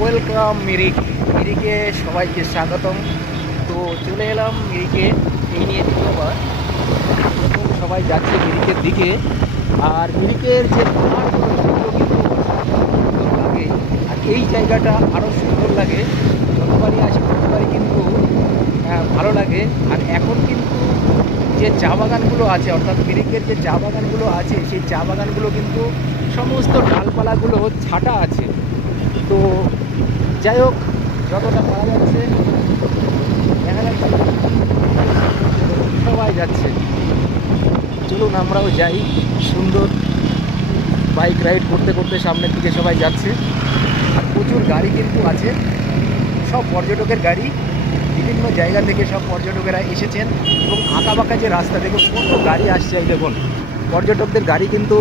Welcome Mirik. মিরিকে সবাইকে স্বাগতম। তো চলে এলাম মিরিকে, এই নিয়ে দ্বিতীয়বার। এখন সবাই যাচ্ছে মিরিকের দিকে। আর মিরিকের যে পাহাড়গুলো সেগুলো কিন্তু সুন্দর লাগে। আর এই জায়গাটা আরও সুন্দর লাগে, যতবারই আসি ততবারই কিন্তু ভালো লাগে। আর এখন কিন্তু যে চা বাগানগুলো আছে, অর্থাৎ মিরিকের যে চা বাগানগুলো আছে, সেই চা বাগানগুলো কিন্তু সমস্ত ডালপালাগুলো ছাটা আছে। তো যাই হোক, যতটা পারা যাচ্ছে দেখা যাচ্ছে, সবাই যাচ্ছে। চলুন আমরাও যাই। সুন্দর বাইক রাইড করতে করতে সামনের দিকে সবাই যাচ্ছে। আর প্রচুর গাড়ি কিন্তু আছে, সব পর্যটকের গাড়ি। বিভিন্ন জায়গা থেকে সব পর্যটকেরা এসেছেন এবং আঁকাবাঁকা যে রাস্তা থেকে কত গাড়ি আসছে, এই দেখুন পর্যটকদের গাড়ি কিন্তু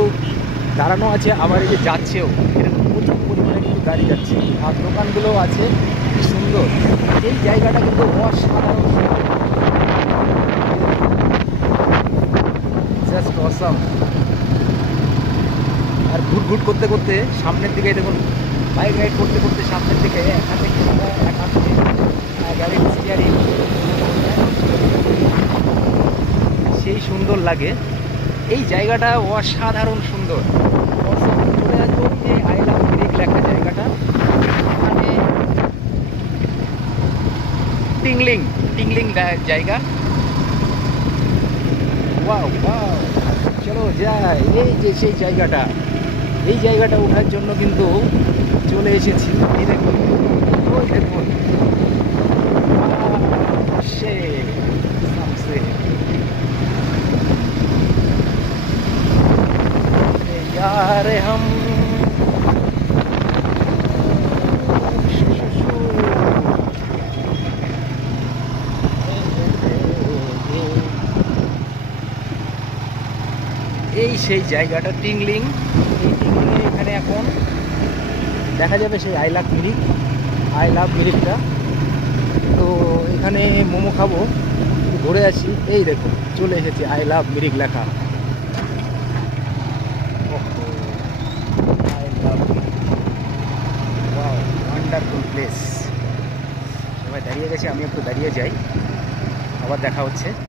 দাঁড়ানো আছে, আবার এই যে যাচ্ছেও। এরকম প্রচুর পরিমাণে কিন্তু গাড়ি যাচ্ছে। আর দোকানগুলোও আছে, কি সুন্দর। এই জায়গাটা কিন্তু অসাধারণ, জাস্ট অসাম। আর ঘুট করতে করতে সামনের দিকে দেখুন, বাইক রাইড করতে করতে সামনের দিকে এখান থেকে গাড়ির স্টিয়ারিং সেই সুন্দর লাগে। এই জায়গাটা অসাধারণ সুন্দর। চলে আসবো যে আই লাভ মিরিক লেখা জায়গাটা, মানে টিংলিং টিংলিং জায়গা। ওয়াও ওয়াও, চলো যাই। এই যে সেই জায়গাটা, এই জায়গাটা ওঠার জন্য কিন্তু চলে এসেছি। এই দেখুন, ওই দেখুন সে সামসে यार हम এই সেই জায়গাটা টিংলিং। এই টিংলিংয়ে এখানে এখন দেখা যাবে সেই I love Mirik, I love মিরিকটা। তো এখানে মোমো খাবো, ঘুরে আসি। এই দেখুন চলে এসেছি, আই লাভ মিরিক লেখা। I love Mirik, wow wonderful place. সবাই দাঁড়িয়ে গেছে, আমি একটু দাঁড়িয়ে যাই, আবার দেখা হচ্ছে।